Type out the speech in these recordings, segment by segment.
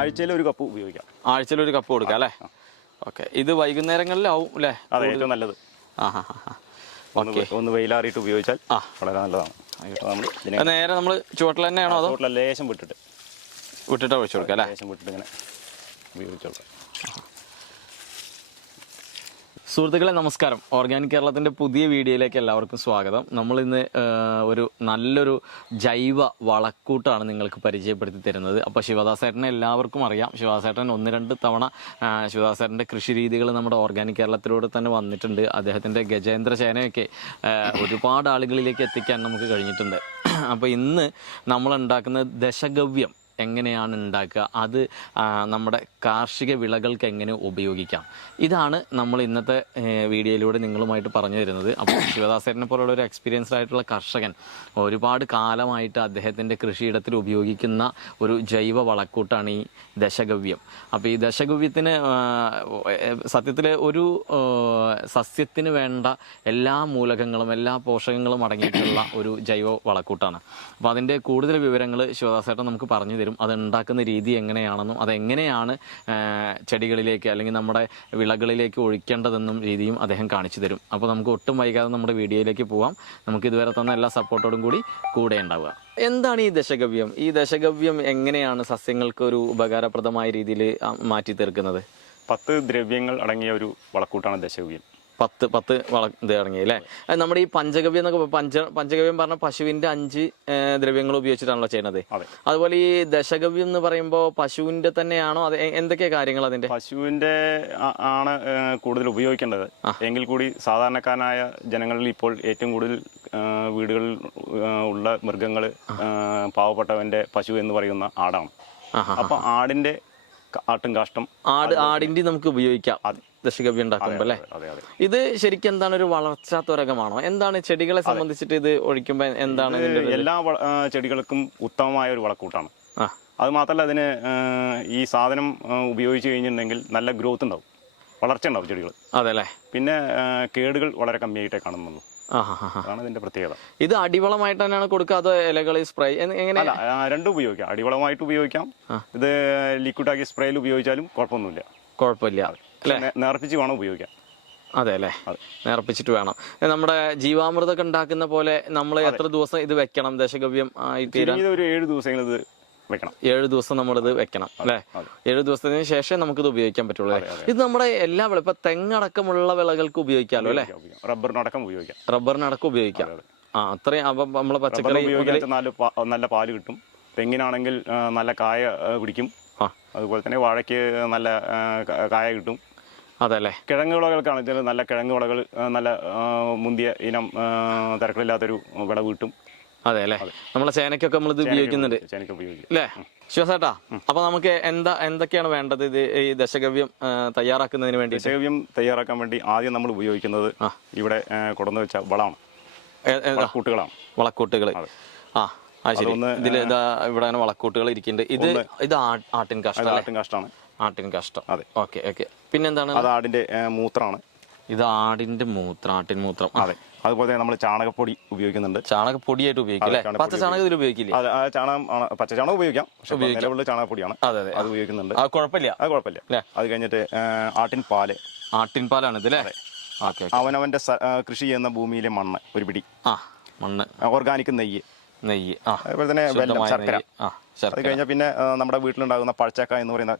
ആഴ്ചയിൽ ഒരു കപ്പ് ഉപയോഗിക്കാം. ആഴ്ചയിൽ ഒരു കപ്പ് കൊടുക്കാം അല്ലേ? ഓക്കെ. ഇത് വൈകുന്നേരങ്ങളിലാവും അല്ലേ ഏറ്റവും നല്ലത്. ഒന്ന് വെയിലാറിയിട്ട് ഉപയോഗിച്ചാൽ വളരെ നല്ലതാണ്. നേരെ നമ്മൾ ചുവട്ടിൽ തന്നെയാണോ അതോ ലേശം വിട്ടിട്ട് ഒഴിച്ചു കൊടുക്കാം അല്ലേ? ലേശം വിട്ടിട്ട് ഇങ്ങനെ ഉപയോഗിച്ചോളാം. സുഹൃത്തുക്കളെ നമസ്കാരം. ഓർഗാനിക് കേരളത്തിൻ്റെ പുതിയ വീഡിയോയിലേക്ക് എല്ലാവർക്കും സ്വാഗതം. നമ്മളിന്ന് ഒരു നല്ലൊരു ജൈവ വളക്കൂട്ടാണ് നിങ്ങൾക്ക് പരിചയപ്പെടുത്തി തരുന്നത്. അപ്പോൾ ശിവദാസേട്ടനെ എല്ലാവർക്കും അറിയാം. ശിവദാസേട്ടൻ 1-2 തവണ ശിവദാസേട്ടൻ്റെ കൃഷി രീതികൾ നമ്മുടെ ഓർഗാനിക് കേരളത്തിലൂടെ തന്നെ വന്നിട്ടുണ്ട്. അദ്ദേഹത്തിൻ്റെ ഗജേന്ദ്ര ചേനയൊക്കെ ഒരുപാട് ആളുകളിലേക്ക് എത്തിക്കാൻ നമുക്ക് കഴിഞ്ഞിട്ടുണ്ട്. അപ്പോൾ ഇന്ന് നമ്മൾ ഉണ്ടാക്കുന്നത് ദശഗവ്യം എങ്ങനെയാണ് ഉണ്ടാക്കുക, അത് നമ്മുടെ കാർഷിക വിളകൾക്ക് എങ്ങനെ ഉപയോഗിക്കാം, ഇതാണ് നമ്മൾ ഇന്നത്തെ വീഡിയോയിലൂടെ നിങ്ങളുമായിട്ട് പറഞ്ഞു തരുന്നത്. അപ്പോൾ ശിവദാസേട്ടനെ പോലുള്ള ഒരു എക്സ്പീരിയൻസ്ഡ് ആയിട്ടുള്ള കർഷകൻ ഒരുപാട് കാലമായിട്ട് അദ്ദേഹത്തിൻ്റെ കൃഷിയിടത്തിൽ ഉപയോഗിക്കുന്ന ഒരു ജൈവ വളക്കൂട്ടാണ് ഈ ദശഗവ്യം. അപ്പോൾ ഈ ദശഗവ്യത്തിന് സത്യത്തിൽ ഒരു സസ്യത്തിന് വേണ്ട എല്ലാ മൂലകങ്ങളും എല്ലാ പോഷകങ്ങളും അടങ്ങിയിട്ടുള്ള ഒരു ജൈവ വളക്കൂട്ടാണ്. അപ്പോൾ അതിൻ്റെ കൂടുതൽ വിവരങ്ങൾ ശിവദാസേട്ടൻ നമുക്ക് പറഞ്ഞു തരും. അത് ഉണ്ടാക്കുന്ന രീതി എങ്ങനെയാണെന്നും അതെങ്ങനെയാണ് ചെടികളിലേക്ക് അല്ലെങ്കിൽ നമ്മുടെ വിളകളിലേക്ക് ഒഴിക്കേണ്ടതെന്നും രീതിയും അദ്ദേഹം കാണിച്ചു തരും. അപ്പോൾ നമുക്ക് ഒട്ടും വൈകാതെ നമ്മുടെ വീഡിയോയിലേക്ക് പോവാം. നമുക്ക് ഇതുവരെ തന്ന എല്ലാ സപ്പോർട്ടോടും കൂടെ ഉണ്ടാവുക. എന്താണ് ഈ ദശഗവ്യം? ഈ ദശഗവ്യം എങ്ങനെയാണ് സസ്യങ്ങൾക്ക് ഒരു ഉപകാരപ്രദമായ രീതിയിൽ മാറ്റി തീർക്കുന്നത്? 10 ദ്രവ്യങ്ങൾ അടങ്ങിയ ഒരു വളക്കൂട്ടാണ് ദശഗവ്യം. 10 ഇത് ഇറങ്ങി അല്ലേ? നമ്മുടെ ഈ പഞ്ചഗവ്യം എന്നൊക്കെ പഞ്ചഗവ്യം പറഞ്ഞ പശുവിന്റെ 5 ദ്രവ്യങ്ങൾ ഉപയോഗിച്ചിട്ടാണല്ലോ ചെയ്യുന്നത്. അതുപോലെ ഈ ദശഗവ്യം എന്ന് പറയുമ്പോൾ പശുവിന്റെ തന്നെയാണോ? അത് എന്തൊക്കെ കാര്യങ്ങൾ അതിന്റെ? പശുവിന്റെ ആണ് കൂടുതൽ ഉപയോഗിക്കേണ്ടത്. എങ്കിൽ കൂടി സാധാരണക്കാരനായ ജനങ്ങളിൽ ഇപ്പോൾ ഏറ്റവും കൂടുതൽ വീടുകളിൽ ഉള്ള മൃഗങ്ങൾ പാവപ്പെട്ടവന്റെ പശു എന്ന് പറയുന്ന ആടാണ്. അപ്പൊ ആടിന്റെ ആട്ടും കാഷ്ടം ആടിന്റെ നമുക്ക് ഉപയോഗിക്കാം ദശഗവ്യം ഉണ്ടാക്കുമ്പോ അല്ലേ? ഇത് ശരിക്കും എന്താണ്, ഒരു വളർച്ചാ ത്വരകമാണോ? എന്താണ് ചെടികളെ സംബന്ധിച്ചിട്ട് ഇത് ഒഴിക്കുമ്പോ എന്താണ്? എല്ലാ ചെടികൾക്കും ഉത്തമമായ ഒരു വളക്കൂട്ടാണ്. അത് മാത്രമല്ല, അതിന് ഈ സാധനം ഉപയോഗിച്ച് കഴിഞ്ഞിട്ടുണ്ടെങ്കിൽ നല്ല ഗ്രോത്ത് ഉണ്ടാവും, വളർച്ച ഉണ്ടാവും ചെടികൾ. അതെല്ലേ? പിന്നെ കേടുകൾ വളരെ കമ്മിയായിട്ടേ കാണുന്നുള്ളൂ. അതാണ് ഇതിന്റെ പ്രത്യേകത. ഇത് അടിവളമായിട്ട് തന്നെയാണ് കൊടുക്കുക അതോ ഇലകൾ സ്പ്രേ എങ്ങനെ? രണ്ടും ഉപയോഗിക്കാം. അടിവളമായിട്ട് ഉപയോഗിക്കാം. ഇത് ലിക്വിഡ് ആക്കി സ്പ്രേയിൽ ഉപയോഗിച്ചാലും കുഴപ്പമില്ല. നേർപ്പിച്ച് വേണം ഉപയോഗിക്കാം. അതെ അല്ലേ? നേർപ്പിച്ചിട്ട് വേണം. നമ്മുടെ ജീവാമൃതമൊക്കെ ഉണ്ടാക്കുന്ന പോലെ നമ്മൾ എത്ര ദിവസം ഇത് വെക്കണം ദശഗവ്യം ആയിട്ട്? ഒരു 7 ദിവസങ്ങൾ ഇത് വെക്കണം. 7 ദിവസം നമ്മളിത് വെക്കണം അല്ലെ? 7 ദിവസത്തിന് ശേഷം നമുക്കിത് ഉപയോഗിക്കാൻ പറ്റുള്ളൂ. ഇത് നമ്മുടെ എല്ലാ വിള ഇപ്പൊ തെങ്ങടക്കമുള്ള വിളകൾക്ക് ഉപയോഗിക്കാമല്ലോ അല്ലെ? റബ്ബറിനടക്കം ഉപയോഗിക്കാം. അത്രയും. അപ്പൊ നമ്മളെ പച്ചക്കറി നല്ല പാല് കിട്ടും. തെങ്ങിനാണെങ്കിൽ നല്ല കായ പിടിക്കും. അതുപോലെ തന്നെ വാഴയ്ക്ക് നല്ല കായ കിട്ടും. അതല്ലേ? കിഴങ്ങ് വിളകൾക്കാണെങ്കിൽ നല്ല കിഴങ്ങ് വിളകൾ, നല്ല മുന്തിയ ഇനം തിരക്കില്ലാത്തൊരു വിളവ് കിട്ടും. അതെ അല്ലേ? നമ്മളെ ചേനക്കൊക്കെ നമ്മളിത് ഉപയോഗിക്കുന്നുണ്ട് അല്ലേ ശിവസേട്ടാ? അപ്പൊ നമുക്ക് എന്തൊക്കെയാണ് വേണ്ടത് ഇത് ഈ ദശഗവ്യം തയ്യാറാക്കുന്നതിന് വേണ്ടി? ദശഗവ്യം തയ്യാറാക്കാൻ വേണ്ടി ആദ്യം നമ്മൾ ഉപയോഗിക്കുന്നത് ഇവിടെ കൊണ്ടുവന്ന് വെച്ച വളമാണ്, വളക്കൂട്ടുകൾ. ശരി. ഇതിൽ ഇവിടെ വളക്കൂട്ടുകൾ ഇരിക്കുന്നുണ്ട്. ഇത് ആട്ടിൻ കാഷ്ടമാണ്. ആട്ടിൻ കാഷ്ടം. അതെ. ഓക്കെ. പിന്നെന്താണ്? അത് ആടിന്റെ മൂത്രമാണ്. ഇത് ആടിന്റെ മൂത്രം, ആട്ടിൻ മൂത്രം. അതെ. അതുപോലെ തന്നെ നമ്മൾ ചാണകപ്പൊടി ഉപയോഗിക്കുന്നുണ്ട്. ചാണകപ്പൊടിയായിട്ട് ഉപയോഗിക്കും. പച്ച ചാണകം ഇതിൽ ഉപയോഗിക്കില്ലേ? പച്ച ചാണകം ഉപയോഗിക്കാം. നിലവിലുള്ള ചാണകപ്പൊടിയാണ്. അതെ. അത് ഉപയോഗിക്കുന്നുണ്ട്. കുഴപ്പമില്ല. അത് കഴിഞ്ഞിട്ട് ആട്ടിൻ പാലാണ് ഇത് അല്ലേ? അവനവന്റെ കൃഷി ചെയ്യുന്ന ഭൂമിയിലെ മണ്ണ്, ഒരു പിടി മണ്ണ്, ഓർഗാനിക് നെയ്യ്, അതുപോലെ തന്നെ വെല്ലം, ശർക്കര. അത് കഴിഞ്ഞാൽ പിന്നെ നമ്മുടെ വീട്ടിലുണ്ടാകുന്ന പഴച്ചക്ക എന്ന് പറയുന്ന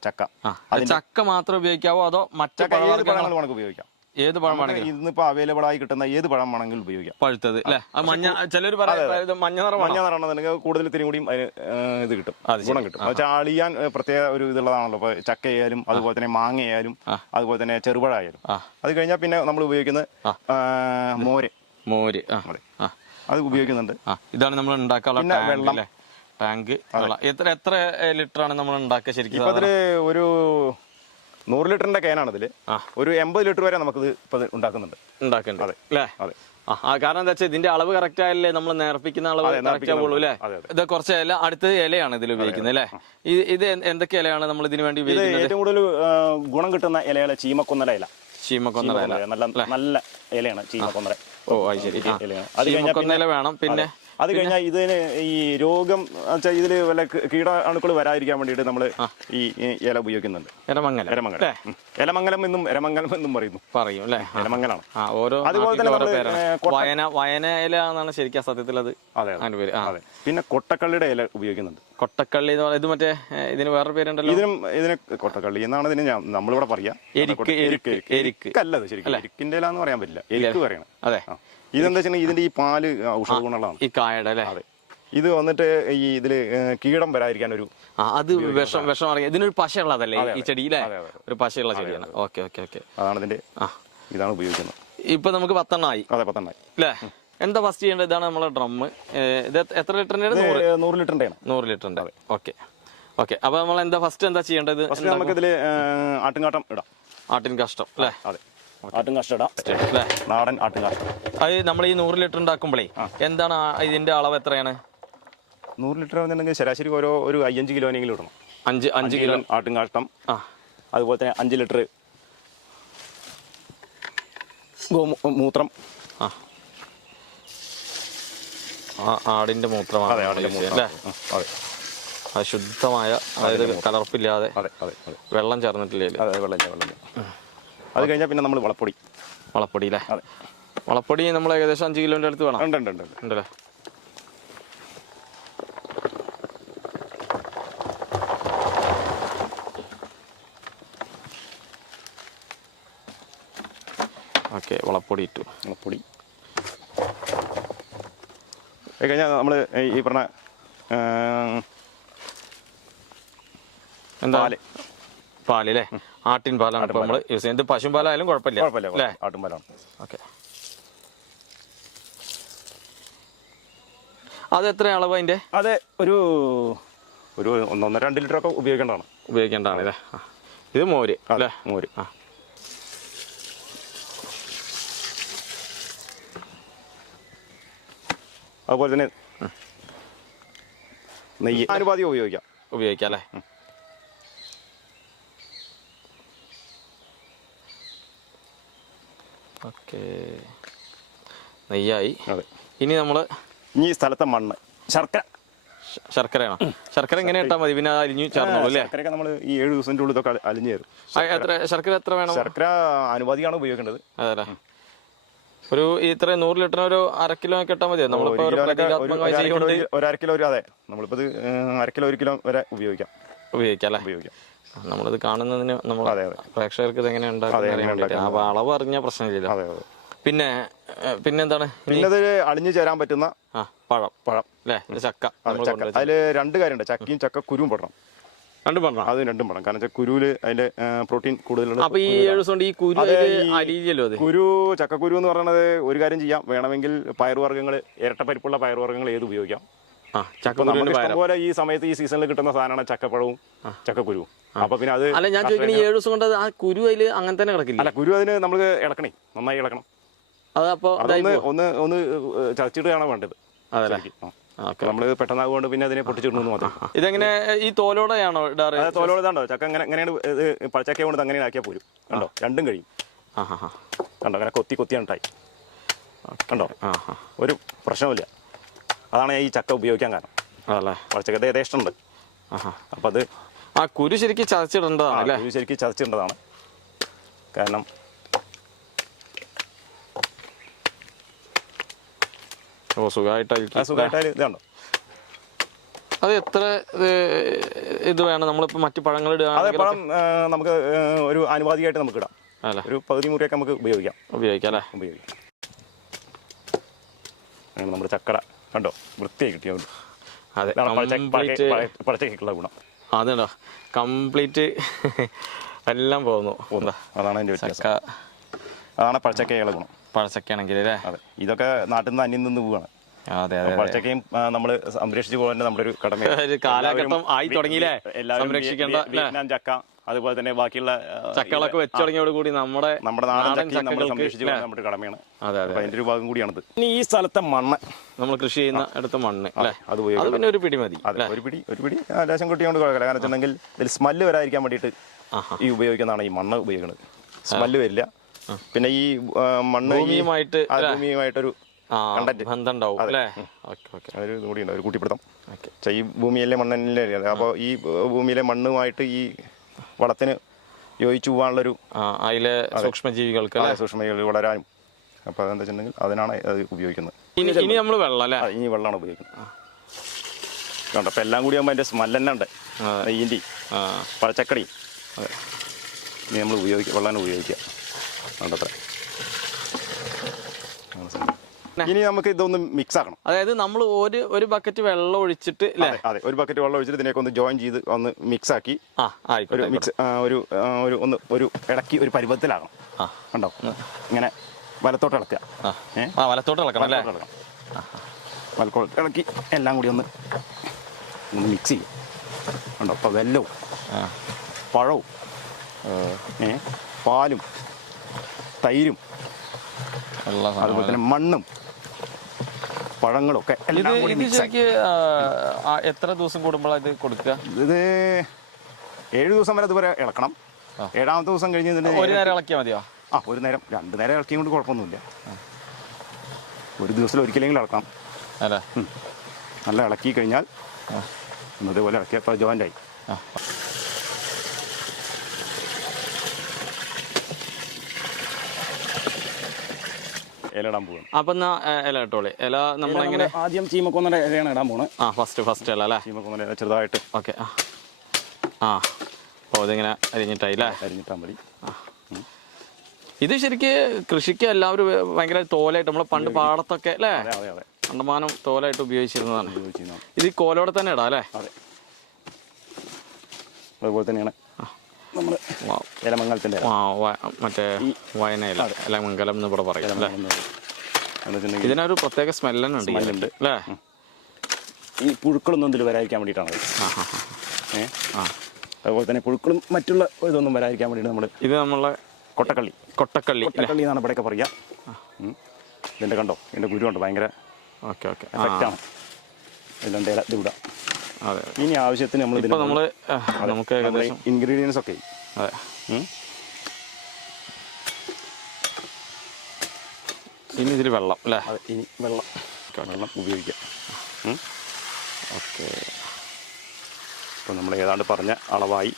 ചക്ക മാത്രം ഉപയോഗിക്കാവോ അതോ മറ്റു ഏത് പഴങ്ങൾ വേണമെങ്കിൽ ഉപയോഗിക്കാം? ഏത് പഴമാണെങ്കിൽ ഇന്നിപ്പോ അവൈലബിൾ ആയി കിട്ടുന്ന ഏത് പഴം വേണമെങ്കിലും ഉപയോഗിക്കാം. പഴുത്തത് അല്ലെ? ചിലർ മഞ്ഞ നിറമാണെങ്കിൽ കൂടുതൽ ഇത്തിരി കൂടിയും ഇത് കിട്ടും, ഗുണം കിട്ടും. പക്ഷെ അളിയാൻ പ്രത്യേക ഒരു ഇതുള്ളതാണല്ലോ. ഇപ്പൊ ചക്കയായാലും അതുപോലെ തന്നെ മാങ്ങയായാലും അതുപോലെ തന്നെ ചെറുപഴ ആയാലും. അത് കഴിഞ്ഞാൽ പിന്നെ നമ്മൾ ഉപയോഗിക്കുന്നത് മോര്. അത് ഉപയോഗിക്കുന്നുണ്ട്. ഇതാണ് നമ്മൾ ഉണ്ടാക്കാനുള്ള വെള്ളം, ടാങ്ക്. എത്ര ലിറ്റർ ആണ് നമ്മൾ ഉണ്ടാക്കുക ശരിക്കും? അതില് ഒരു 100 ലിറ്ററിന്റെ ക്യാനാണ്. ഇതില് ഒരു 80 ലിറ്റർ വരെ നമുക്ക് ഇപ്പൊ ഉണ്ടാക്കുന്നുണ്ട്. അല്ലേ? കാരണം എന്താ വെച്ചാൽ ഇതിന്റെ അളവ് കറക്റ്റ് ആയല്ലേ നമ്മൾ നേർപ്പിക്കുന്ന അളവ് കറക്റ്റ് ആവുള്ളൂ അല്ലേ? ഇത് കുറച്ച് ഇല, അടുത്ത ഇലയാണ് ഇതിൽ ഉപയോഗിക്കുന്നത് അല്ലേ? ഇത് എന്തൊക്കെ ഇലയാണ് നമ്മൾ ഇതിനു വേണ്ടി ഉപയോഗിക്കുന്നത്? ഏറ്റവും കൂടുതൽ ഗുണം കിട്ടുന്ന ഇലയാണ് ചീമക്കൊന്നര ഇല. നല്ല ഇലയാണ് ചീമക്കൊന്നര. ശരി. ചീമക്കൊന്നര വേണം. പിന്നെ അത് കഴിഞ്ഞാൽ ഇതിന് ഈ രോഗം വെച്ചാൽ ഇതിൽ വല്ല കീടാണുക്കൾ വരാതിരിക്കാൻ വേണ്ടിയിട്ട് നമ്മൾ ഈ ഇല ഉപയോഗിക്കുന്നുണ്ട്. എലമംഗലം എന്നും പറയും അല്ലേ? എലമംഗലാണ്. അതുപോലെ തന്നെ വയന ഇല എന്നാണ് ശരിക്കും സത്യത്തിൽ അത്. അതെ. പിന്നെ കൊട്ടക്കള്ളിയുടെ ഇല ഉപയോഗിക്കുന്നുണ്ട്. കൊട്ടക്കള്ളി എന്ന് പറയുന്നത് മറ്റേ ഇതിന് വേറെ പേരുണ്ടല്ലോ. ഇതിന് കൊട്ടക്കള്ളി എന്നാണ് ഇതിന് നമ്മളിവിടെ പറയാ. എരിക്കല്ലത് ശരിക്കും എരിക്കിന്റെ ഇല എന്ന് പറയാൻ പറ്റില്ല, എരിക്ക് പറയണം. അതെ. ഇതെന്താ വെച്ചാൽ ഇതിന്റെ ഈ പാല് ഔഷധ ഗുണമുള്ളതാണ്. ഈ കായയുടെ അല്ലേ? അതെ. ഇത് വന്നിട്ട് ഈ ഇതില് കീടം വരാതിരിക്കാൻ ഒരു അത് വിഷം അറിയാം. ഇതിനൊരു പശയുള്ളതല്ലേ ഈ ചെടിയിലെ? ഒരു പശയുള്ള ചെടിയാണ്. ഓക്കെ. അതാണ് ഇതിന്റെ ഇതാണ് ഉപയോഗിക്കുന്നത്. ഇപ്പൊ നമുക്ക് 10 ആയി. അതെ, 10 അല്ലേ? എന്താ ഫസ്റ്റ് ചെയ്യേണ്ടത്? ഇതാണ് നമ്മളെ ഡ്രം. ഇത് എത്ര ലിറ്ററിന്റെ? 100 ലിറ്ററിന്റെ. 100 ലിറ്ററിന്റെ. ഓക്കെ. അപ്പൊ നമ്മൾ ഫസ്റ്റ് എന്താ ചെയ്യേണ്ടത്? നമുക്ക് ഇതില് ആട്ടുംകാട്ടം ഇടാം. ആട്ടിൻകാഷ്ടം അല്ലേ? അതെ, ആട്ടുംകാഷ്ടം ഇടാം. നാടൻ ആട്ടുംകാഷ്ടം. അത് നമ്മൾ ഈ 100 ലിറ്റർ ഉണ്ടാക്കുമ്പോഴേ എന്താണ് ഇതിന്റെ അളവ് എത്രയാണ്? 100 ലിറ്റർ പറഞ്ഞിട്ടുണ്ടെങ്കിൽ ശരാശരി ഒരു 5 കിലോനെങ്കിലും ഇടണം. 5 കിലോ ആട്ടുംകാഷ്ടം. അതുപോലെ തന്നെ 5 ലിറ്റർ മൂത്രം. ആടിന്റെ മൂത്രമാണ് അല്ലേ? അത് ശുദ്ധമായ, അതായത് കലർപ്പില്ലാതെ വെള്ളം ചേർന്നിട്ടില്ലേ? വെള്ളം. അത് കഴിഞ്ഞാൽ പിന്നെ നമ്മൾ വളപ്പൊടി അല്ലേ? വളപ്പൊടി നമ്മൾ ഏകദേശം 5 കിലോന്റെ അടുത്ത് വേണം. ഉണ്ടല്ലേ? ഓക്കെ, വളപ്പൊടി ഇട്ടു. കഴിഞ്ഞാൽ നമ്മൾ ഈ പറഞ്ഞ പാല് അല്ലേ? ആട്ടിൻ പാലാണ് ഇപ്പോൾ നമ്മൾ യൂസ് ചെയ്യുന്നത്. പശുപാലായാലും കുഴപ്പമില്ല അല്ലേ? ആട്ടുംപാലാണ്. ഓക്കെ. അത് എത്ര അളവ് അതിൻ്റെ? അതെ, ഒരു 1.5-2 ലിറ്റർ ഒക്കെ ഉപയോഗിക്കേണ്ടതാണ് അല്ലേ? ഇത് മോര് അല്ലേ? മോര്. അതുപോലെ തന്നെ നെയ്യ് അനുപാതി ഉപയോഗിക്കാം അല്ലേ? ഓക്കെ, നെയ്യായി. അതെ. ഇനി ഈ സ്ഥലത്തെ മണ്ണ് ശർക്കരയാണോ? ശർക്കര എങ്ങനെ ഇട്ടാൽ മതി? പിന്നെ അലിഞ്ഞു ചേർന്നോളൂ അല്ലേ? ശർക്കരയൊക്കെ നമ്മൾ ഈ 7 ദിവസത്തിൻ്റെ ഉള്ളിൽ ഇതൊക്കെ അലിഞ്ഞു ചേരും. ശർക്കര എത്ര വേണം? ശർക്കര അനുപാതിയാണ് ഉപയോഗിക്കേണ്ടത്. അതെ. ഒരു ഇത്ര 100 ലിറ്ററിന് ഒരു 1/2 കിലോ ഒക്കെ ഇട്ടാൽ മതിയോ? നമ്മളിപ്പോ ഒരു 1/2 കിലോ അതെ, നമ്മളിപ്പോ 1/2 കിലോ 1 കിലോ വരെ ഉപയോഗിക്കാം അല്ലേ? നമ്മളിത് കാണുന്നതിന് നമ്മൾ പ്രേക്ഷകർക്ക് ഇത് എങ്ങനെ ഉണ്ടാക്കുന്നത് അപ്പൊ അളവ് അറിഞ്ഞ പ്രശ്നമില്ലല്ലോ. പിന്നെന്താണ്? പിന്നെ അളിഞ്ഞു ചേരാൻ പറ്റുന്ന പഴം അല്ലേ? ചക്ക. അതില് 2 കാര്യമുണ്ട്. ചക്കയും ചക്കക്കുരുവും പെടണം. രണ്ടും പെടണം. കാരണം കുരുവില് അതിന്റെ പ്രോട്ടീൻ കൂടുതലുണ്ട്. അപ്പൊ ഈ 7 ദിവസം കൊണ്ട് ഈ കുരു അലിയില്ലല്ലോ? ചക്കക്കുരു എന്ന് പറയുന്നത് ഒരു കാര്യം ചെയ്യാം. വേണമെങ്കിൽ പയറുവർഗ്ഗങ്ങൾ, ഇരട്ടപ്പരിപ്പുള്ള പയറുവർഗ്ഗങ്ങൾ ഏത് ഉപയോഗിക്കാം. ഇഷ്ടംപോലെ ഈ സമയത്ത് ഈ സീസണിൽ കിട്ടുന്ന സാധനമാണ് ചക്കപ്പഴവും ചക്കക്കുരുവും. അപ്പൊ പിന്നെ അത് അല്ല, ഞാൻ ചോദിക്കണേ 7 ദിവസം കൊണ്ട് ആ കുരു അതിൽ അങ്ങനെ തന്നെ കിടക്കില്ല? അല്ല, കുരു അതിന് നമ്മൾ ഇളക്കണേ, നന്നായി ഇളക്കണം. അതപ്പോ ഒന്ന് ചതച്ചിടുകയാണ് വേണ്ടത്. അതല്ലേ? നമ്മള് പെട്ടെന്നാകൊണ്ട് പിന്നെ അതിനെ പൊട്ടിച്ചിടുന്നു മാത്രം. ഇതെങ്ങനെ ഈ തോലോടെയാണോ ഇടാറ്? തോലോടെ ഇതാണ്ടോ ചക്ക എങ്ങനെയാണ് പച്ചക്ക കൊണ്ട് അങ്ങനെ ആക്കിയാൽ പോരും. കണ്ടോ, രണ്ടും കഴിയും. കണ്ടോ, അങ്ങനെ കൊത്തിയാണ് ഉണ്ടായി. കണ്ടോ, ഒരു പ്രശ്നമില്ല. അതാണ് ഈ ചക്ക ഉപയോഗിക്കാൻ കാരണം. അതല്ലേ? പച്ചക്കത്തെ യഥേഷ്ടമുണ്ട്. അപ്പൊ അത് ആ കുരു ശരിക്കും ചതച്ചിടേണ്ടതാണ്. കുരു ശരിക്കും ചതച്ചിടേണ്ടതാണ്. കാരണം സുഖമായിട്ട് ഇതാണ്ടോ. അത് എത്ര ഇത് വേണം? നമ്മളിപ്പോ മറ്റു പഴങ്ങൾ അതെ, പഴം നമുക്ക് ഒരു അനുപാതികമായിട്ട് നമുക്ക് ഇടാം. ഒരു പകുതി മുറിയൊക്കെ നമുക്ക് ഉപയോഗിക്കാം അല്ലേ? ഉപയോഗിക്കാം. നമ്മുടെ ചക്കട കണ്ടോ, വൃത്തിയായി കിട്ടിയത്. അതെ, പഴച്ചക്കുള്ള ഗുണം അതുണ്ടോ? കംപ്ലീറ്റ് എല്ലാം പോകുന്നു. അതാണ് അതിന്റെ വ്യത്യാസം. അതാണ് പഴച്ചക്കയുള്ള ഗുണം. പഴച്ചക്കയാണെങ്കിൽ അല്ലേ? അതെ, ഇതൊക്കെ നാട്ടിൽ നിന്ന് അന്യം നിന്ന് പോവാണ്. പഴച്ചക്കയും നമ്മൾ സംരക്ഷിച്ചു പോകേണ്ട നമ്മുടെ ഒരു കടമയാണ്. കാലഘട്ടം ആയി തുടങ്ങിയില്ലേ സംരക്ഷിക്കേണ്ട. വിയറ്റ്നാം ചക്ക, അതുപോലെ തന്നെ ബാക്കിയുള്ള ചക്കകളൊക്കെ വെച്ച് തുടങ്ങിയോടുകൂടി നമ്മുടെ നാടൻ ചക്ക നമ്മൾ സംരക്ഷിച്ചു പോകേണ്ട നമ്മുടെ കടമയാണ്. അതിന്റെ ഒരു ഭാഗം കൂടിയാണത്. ഇനി ഈ സ്ഥലത്തെ മണ്ണ് നമ്മൾ കൃഷി ചെയ്യുന്ന അടുത്ത മണ്ണ് അല്ലേ? അത് പിന്നെ ഒരു പിടി മതി. ഒരു പിടി ലേശം കുട്ടിയോണ്ട് കുഴപ്പമില്ല. കാരണം വെച്ചിട്ടുണ്ടെങ്കിൽ ഇതിൽ സ്മെല്ല് വരാതിരിക്കാൻ വേണ്ടിയിട്ട് ഈ ഉപയോഗിക്കുന്നതാണ് ഈ മണ്ണ് ഉപയോഗിക്കുന്നത്. സ്മെല്ല് വരില്ല. പിന്നെ ഈ മണ്ണ് ഭൂമിയുമായിട്ടൊരു ബന്ധം ഉണ്ടാവും അല്ലേ? Okay okay. ഒരു കൂടി ഉണ്ട്, ഒരു കൂട്ടിപ്പിടുത്തം. ഈ ഭൂമിയിലെ മണ്ണിലെ അപ്പോൾ ഈ ഭൂമിയിലെ മണ്ണുമായിട്ട് ഈ വളത്തിന് യോജിച്ചു പോകാനുള്ളൊരു അതിലെ സൂക്ഷ്മജീവികൾക്ക് സൂക്ഷ്മജീവികൾ വളരാനും. അപ്പോൾ അതെന്താ വെച്ചിട്ടുണ്ടെങ്കിൽ അതിനാണ് അത് ഉപയോഗിക്കുന്നത്. ഇനി നമ്മൾ വെള്ളം അല്ലേ? ഇനി വെള്ളമാണ് ഉപയോഗിക്കുന്നത്. കണ്ടോ, അപ്പോൾ എല്ലാം കൂടി ആകുമ്പോൾ അതിൻ്റെ സ്മെൽ തന്നെ ഉണ്ട്. നെയ്യിൻ്റെ പഴച്ചക്കടി ഇനി നമ്മൾ വെള്ളം ഉപയോഗിക്കുക. കണ്ടത്ര. ഇനി നമുക്ക് ഇതൊന്ന് മിക്സ് ആക്കണം. അതായത് നമ്മൾ ഒരു ബക്കറ്റ് വെള്ളം ഒഴിച്ചിട്ട് അതെ, ഒരു ബക്കറ്റ് വെള്ളം ഒഴിച്ചിട്ട് ഇതിനൊക്കെ ഒന്ന് ജോയിൻ ചെയ്ത് ഒന്ന് മിക്സ് ആക്കി ഒരു മിക്സ് ഒരു ഇടയ്ക്ക് ഒരു പരുവത്തിലാകണം. കണ്ടോ, ഇങ്ങനെ വലത്തോട്ട് ഇളക്കുക. വലത്തോട്ട് ഇളക്കണം അല്ലേ? വലത്തോട്ട് ഇളക്കി എല്ലാം കൂടി ഒന്ന് മിക്സ് ചെയ്യും. കണ്ടോ, അപ്പോൾ വെല്ലവും പഴവും പാലും തൈരും അതുപോലെ തന്നെ മണ്ണും പഴങ്ങളും ഒക്കെ എല്ലാം കൂടി മിക്സ് ആക്കി. എത്ര ദിവസം കൂടുമ്പോഴാണ് ഇത് കൊടുക്കുക? ഇത് 7 ദിവസം വരെ അതുവരെ ഇളക്കണം. 7ാമത്തെ ദിവസം കഴിഞ്ഞ് ഒരു നേരം ഇളക്കിയാൽ മതിയോ? ഒരു നേരം 2 നേരം ഇളക്കിയും കൊണ്ട് കുഴപ്പമൊന്നുമില്ല. ഒരു ദിവസത്തിൽ ഒരിക്കലെങ്കിലും ഇളക്കണം അല്ലേ? നല്ല ഇളക്കി കഴിഞ്ഞാൽ ഇതേപോലെ ഇളക്കിയപ്പോൾ ജോയിൻ്റ് ആയി. ഇല ഇടാൻ പോകും. അപ്പം എന്നാ ഇല ഇട്ടോളി. ഇല നമ്മളെങ്ങനെ ആദ്യം ചീമക്കൊന്നയുടെ ഇലയാണ് ഇടാൻ പോകുന്നത്. ഫസ്റ്റ് ഇല അല്ലേ? ചീമക്കൊന്നയുടെ ഇല ചെറുതായിട്ട്. ഓക്കെ. അപ്പോൾ ഇതിങ്ങനെ അരിഞ്ഞിട്ടായി അല്ലേ? അരിഞ്ഞിട്ടാൽ മതി. ഇത് ശരിക്ക് കൃഷിക്ക് എല്ലാവരും ഭയങ്കര തോലായിട്ട് നമ്മളെ പണ്ട് പാടത്തൊക്കെ അല്ലേ കണ്ടമാനം തോലായിട്ട് ഉപയോഗിച്ചിരുന്നതാണ്. ഇത് കോലോടെ തന്നെ ഇടാം അല്ലേ? അതെ, അതുപോലെ തന്നെയാണ് നമ്മൾ ഇലമംഗലത്തിൻ്റെ മറ്റേ വയനയില ഇലമംഗലം എന്ന് ഇവിടെ പറയും അല്ലേ? ഇതിനൊരു പ്രത്യേക സ്മെല്ല് തന്നെ ഉണ്ട് അല്ലേ? ഈ പുഴുക്കളൊന്നും ഇതിൽ വരാതിരിക്കാൻ വേണ്ടിയിട്ടാണ്. അതുപോലെ തന്നെ പുഴുക്കളും മറ്റുള്ള ഇതൊന്നും വരാതിരിക്കാൻ വേണ്ടിയിട്ട് നമ്മൾ ഇത് നമ്മളെ കൊട്ടക്കള്ളി എന്നാണ് ഇവിടെയൊക്കെ പറയുക. ഇതിൻ്റെ കണ്ടോ, ഇതിൻ്റെ ഗുരുവുണ്ട്, ഭയങ്കര എഫക്റ്റാണ്. ഇതിൻ്റെ ഇല ഇത് വിടാം. അതെ. ഇനി ആവശ്യത്തിന് നമുക്ക് ഏകദേശം ഇൻഗ്രീഡിയൻസ് ഒക്കെ അതെ ഇനി ഇതിൽ വെള്ളം അല്ലേ? അതെ, ഇനി വെള്ളം ഉപയോഗിക്കാം. ഓക്കെ. അപ്പോൾ നമ്മൾ ഏതാണ്ട് പറഞ്ഞ അളവായി.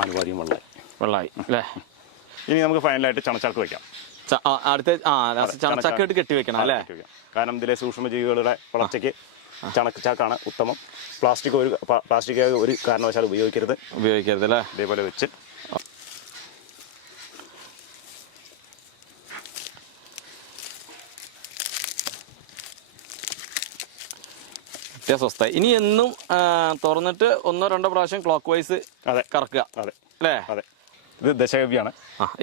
ആനുപാതികം വെള്ളമായി അല്ലേ? ഇനി നമുക്ക് ഫൈനലായിട്ട് ചണച്ചാക്ക് വയ്ക്കാം. ചണച്ചാക്കായിട്ട് കെട്ടി വെക്കണം അല്ലേ? കാരണം ഇതിലെ സൂക്ഷ്മജീവികളുടെ വളർച്ചയ്ക്ക് ചണച്ചാക്കാണ് ഉത്തമം. പ്ലാസ്റ്റിക് ഒരു കാരണവശാലും ഉപയോഗിക്കരുത് അല്ലേ? ഇതേപോലെ വെച്ച് സ്വസ്ഥായി. ഇനി എന്നും തുറന്നിട്ട് 1-2 പ്രാവശ്യം ക്ലോക്ക് വൈസ് കറക്കുക അല്ലേ? അതെ. ഇത് ദശഗവ്യാണ്.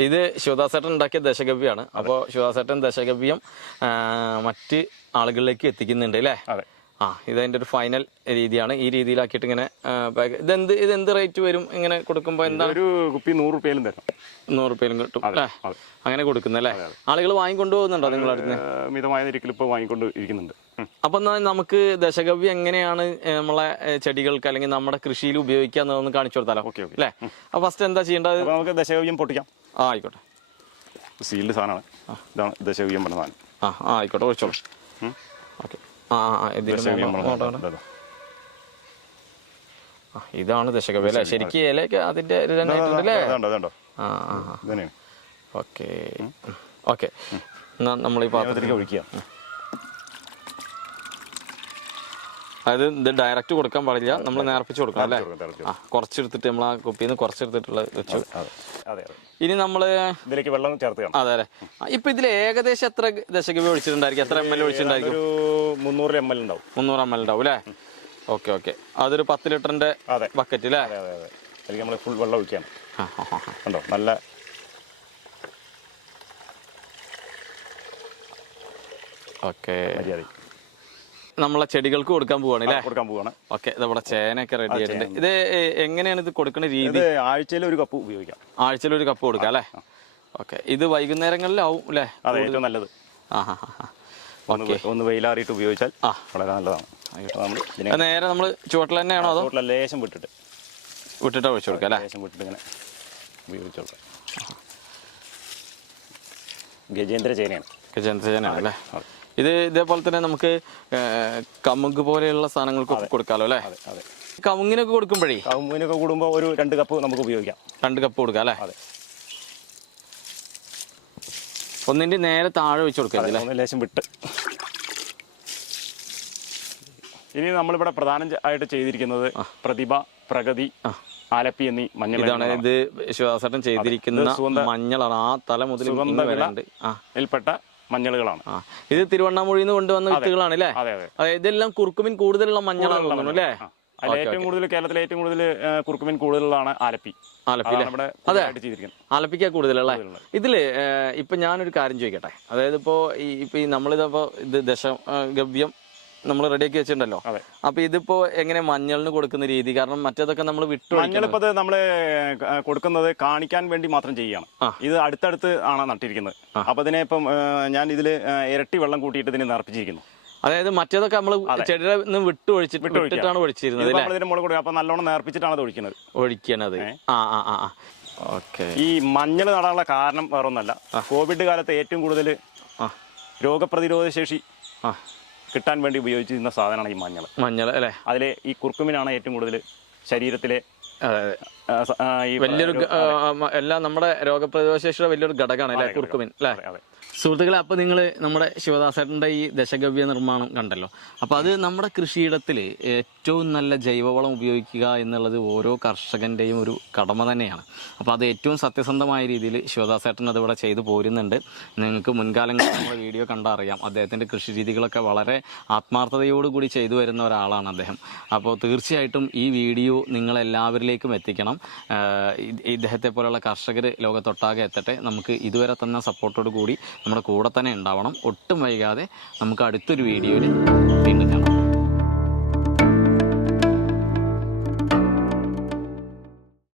ഇത് ശിവദാസേട്ടൻ ഉണ്ടാക്കിയ ദശഗവ്യാണ്. അപ്പോൾ ശിവദാസേട്ടൻ ദശഗവ്യം മറ്റ് ആളുകളിലേക്ക് എത്തിക്കുന്നുണ്ട് അല്ലേ? അതെ. ഇതതിൻ്റെ ഒരു ഫൈനൽ രീതിയാണ്. ഈ രീതിയിലാക്കിയിട്ട് ഇങ്ങനെ ഇതെന്ത് റേറ്റ് വരും ഇങ്ങനെ കൊടുക്കുമ്പോൾ? എന്താ ഒരു കുപ്പി 100 രൂപയിലും തരും. 100 രൂപയിലും കിട്ടും അല്ലേ? അങ്ങനെ കൊടുക്കുന്നല്ലേ? ആളുകൾ വാങ്ങിക്കൊണ്ടു പോകുന്നുണ്ടോ നിങ്ങളുടെ അടുത്ത്? മിതമായ നിരക്കിൽ ഇപ്പോൾ വാങ്ങിക്കൊണ്ട് ഇരിക്കുന്നുണ്ട്. അപ്പം എന്നാൽ നമുക്ക് ദശഗവ്യം എങ്ങനെയാണ് നമ്മളെ ചെടികൾക്ക് അല്ലെങ്കിൽ നമ്മുടെ കൃഷിയിൽ ഉപയോഗിക്കുക എന്നൊന്ന് കാണിച്ചു കൊടുത്താലോ? ഓക്കെ അല്ലേ? അപ്പോൾ ഫസ്റ്റ് എന്താ ചെയ്യേണ്ടത്? നമുക്ക് ദശഗവ്യം പൊട്ടിക്കാം. ആയിക്കോട്ടെ. സീൽഡ് സാധനമാണ്. ഇതാണ് ദശഗവ്യം പറഞ്ഞ സാധനം. ആയിക്കോട്ടെ, ഒഴിച്ചോളൂ. ഓക്കെ. ഇതാണ് ദശഗവ്യം അല്ലേ? ശരിക്കും ഇലയൊക്കെ അതിന്റെ ഓക്കെ ഓക്കെ. നമ്മൾ ഈ പാത്രത്തിലേക്ക് ഒഴിക്കുക. അതായത് ഇത് ഡയറക്റ്റ് കൊടുക്കാൻ പാടില്ല, നമ്മൾ നേർപ്പിച്ച് കൊടുക്കണം അല്ലേ? കുറച്ചെടുത്തിട്ട് നമ്മൾ ആ കുപ്പിയിൽ നിന്ന് കുറച്ചെടുത്തിട്ടുള്ള വെച്ചു. ഇനി നമ്മള് ഇതിലേക്ക് വെള്ളം ചേർത്ത്. അതെ അല്ലേ? ഇപ്പൊ ഇതിൽ ഏകദേശം എത്ര ദശഗവ്യം ഒഴിച്ചിട്ടുണ്ടായിരിക്കും? എത്ര ml ഒഴിച്ചിട്ടുണ്ടായിരിക്കും? 300 ml ഉണ്ടാവും. 300 ml ഉണ്ടാവും അല്ലേ? Okay okay. അതൊരു 10 ലിറ്ററിന്റെ ബക്കറ്റ് അല്ലേ? അതിലേക്ക് നമ്മൾ ഫുൾ വെള്ളം ഒഴിക്കുകയാണ്. കണ്ടോ, നല്ല ഓക്കെ. നമ്മളെ ചെടികൾക്ക് കൊടുക്കാൻ പോവാണ് അല്ലേ? കൊടുക്കാൻ പോവാണ്. ഓക്കെ. ഇതവിടെ ചേനയൊക്കെ റെഡി ആയിട്ടുണ്ട്. ഇത് എങ്ങനെയാണ് ഇത് കൊടുക്കുന്ന രീതി? ആഴ്ചയിൽ 1 കപ്പ് ഉപയോഗിക്കാം. ആഴ്ചയിൽ 1 കപ്പ് കൊടുക്കാം അല്ലേ? ഓക്കെ. ഇത് വൈകുന്നേരങ്ങളിലാവും അല്ലേ? അതെ, ഏറ്റവും നല്ലത്. ഒന്ന് വെയിലാറിയിട്ട് ഉപയോഗിച്ചാൽ വളരെ നല്ലതാണ്. നമ്മൾ അത് നേരെ നമ്മൾ ചുവട്ടിൽ തന്നെയാണോ അതോ ലേശം വിട്ടിട്ട് ഒഴിച്ചു കൊടുക്കാം അല്ലേ? ലേശം വിട്ടിട്ട് ഇങ്ങനെ ഉപയോഗിച്ചു കൊടുക്കാം. ഗജേന്ദ്ര ചേനയാണ് അല്ലേ? ഇത് ഇതേപോലെ തന്നെ നമുക്ക് കമുക് പോലെയുള്ള സാധനങ്ങൾക്കൊക്കെ കൊടുക്കാമല്ലോ അല്ലേ? അതെ. കമുങ്ങിനൊക്കെ കൊടുക്കുമ്പോഴേ കവുങ്ങിനൊക്കെ കൂടുമ്പോൾ ഒരു 2 കപ്പ് നമുക്ക് ഉപയോഗിക്കാം. 2 കപ്പ് കൊടുക്കാം അല്ലേ? അതെ. ഒന്നിന്റെ നേരെ താഴെ വെച്ച് കൊടുക്കാം. ലേശം വിട്ട്. ഇനി നമ്മളിവിടെ പ്രധാനമായിട്ട് ചെയ്തിരിക്കുന്നത് പ്രതിഭ, പ്രഗതി, ആലപ്പി എന്നീ മഞ്ഞൾ. ഇതാണ് ഇത് ശിവദാസേട്ടൻ ചെയ്തിരിക്കുന്ന മഞ്ഞളാണ്. ആ തല മുതൽ ൽപ്പെട്ട മഞ്ഞളുകളാണ്. ഇത് തിരുവണ്ണാമൊഴിയിൽ നിന്ന് കൊണ്ടുവന്ന വിത്തുകളാണ് അല്ലേ? ഇതെല്ലാം കുർക്കുമിൻ കൂടുതലുള്ള മഞ്ഞളാണ് അല്ലേ? ഏറ്റവും കൂടുതൽ കേരളത്തിലെ ഏറ്റവും കൂടുതൽ കുർക്കുമിൻ കൂടുതലാണ് ആലപ്പി. അതെ, ആലപ്പിക്ക കൂടുതലുള്ള. ഇതില് ഇപ്പൊ ഞാനൊരു കാര്യം ചോദിക്കട്ടെ. അതായത് ഇപ്പോ ഈ നമ്മളിതപ്പോ ഇത് ദശഗവ്യം നമ്മൾ റെഡിയാക്കി വെച്ചിട്ടുണ്ടല്ലോ. അപ്പൊ ഇതിപ്പോ എങ്ങനെ മഞ്ഞളിന് കൊടുക്കുന്ന രീതി? കാരണം മറ്റേതൊക്കെ നമ്മൾ മഞ്ഞളിപ്പോ നമ്മള് കൊടുക്കുന്നത് കാണിക്കാൻ വേണ്ടി മാത്രം ചെയ്യാണ്. ഇത് അടുത്തടുത്ത് ആണ് നട്ടിരിക്കുന്നത്. അപ്പൊ ഇതിനെ ഇപ്പം ഞാൻ ഇതില് ഇരട്ടി വെള്ളം കൂട്ടിയിട്ട് ഇതിനെ നിറപ്പിച്ചിരിക്കുന്നു. അതായത് മറ്റേതൊക്കെ നമ്മൾ ചെടിയുടെ വിട്ടിട്ടാണ് ഒഴിച്ചിരുന്നത്. അപ്പൊ നല്ലോണം നേർപ്പിച്ചിട്ടാണ് ഒഴിക്കണത്. ഈ മഞ്ഞൾ നടാനുള്ള കാരണം വേറൊന്നല്ല, കോവിഡ് കാലത്ത് ഏറ്റവും കൂടുതൽ രോഗപ്രതിരോധ ശേഷി കിട്ടാൻ വേണ്ടി ഉപയോഗിച്ചിരുന്ന സാധനമാണ് ഈ മഞ്ഞൾ അല്ലേ? അതിലെ ഈ കുർക്കുമിനാണ് ഏറ്റവും കൂടുതൽ ശരീരത്തിലെ വലിയൊരു എല്ലാം നമ്മുടെ രോഗപ്രതിരോധ ശേഷിയുടെ വലിയൊരു ഘടകമാണ് അല്ലെ കുർക്കുമിൻ അല്ലേ? സുഹൃത്തുക്കളെ, അപ്പോൾ നിങ്ങൾ നമ്മുടെ ശിവദാസേട്ടൻ്റെ ഈ ദശഗവ്യ നിർമ്മാണം കണ്ടല്ലോ. അപ്പോൾ അത് നമ്മുടെ കൃഷിയിടത്തിൽ ഏറ്റവും നല്ല ജൈവവളം ഉപയോഗിക്കുക എന്നുള്ളത് ഓരോ കർഷകൻ്റെയും ഒരു കടമ തന്നെയാണ്. അപ്പോൾ അത് ഏറ്റവും സത്യസന്ധമായ രീതിയിൽ ശിവദാസേട്ടൻ അതിവിടെ ചെയ്തു പോരുന്നുണ്ട്. നിങ്ങൾക്ക് മുൻകാലങ്ങളിൽ നമ്മുടെ വീഡിയോ കണ്ടാൽ അറിയാം, അദ്ദേഹത്തിൻ്റെ കൃഷി രീതികളൊക്കെ വളരെ ആത്മാർത്ഥതയോടുകൂടി ചെയ്തു വരുന്ന ഒരാളാണ് അദ്ദേഹം. അപ്പോൾ തീർച്ചയായിട്ടും ഈ വീഡിയോ നിങ്ങളെല്ലാവരിലേക്കും എത്തിക്കണം. ഇദ്ദേഹത്തെ പോലെയുള്ള കർഷകർ ലോകത്തൊട്ടാകെ എത്തട്ടെ. നമുക്ക് ഇതുവരെ തന്ന സപ്പോർട്ടോട് കൂടി നമ്മുടെ കൂടെ തന്നെ ഉണ്ടാവണം. ഒട്ടും വൈകാതെ നമുക്ക് അടുത്തൊരു വീഡിയോയിൽ വീണ്ടും കാണാം.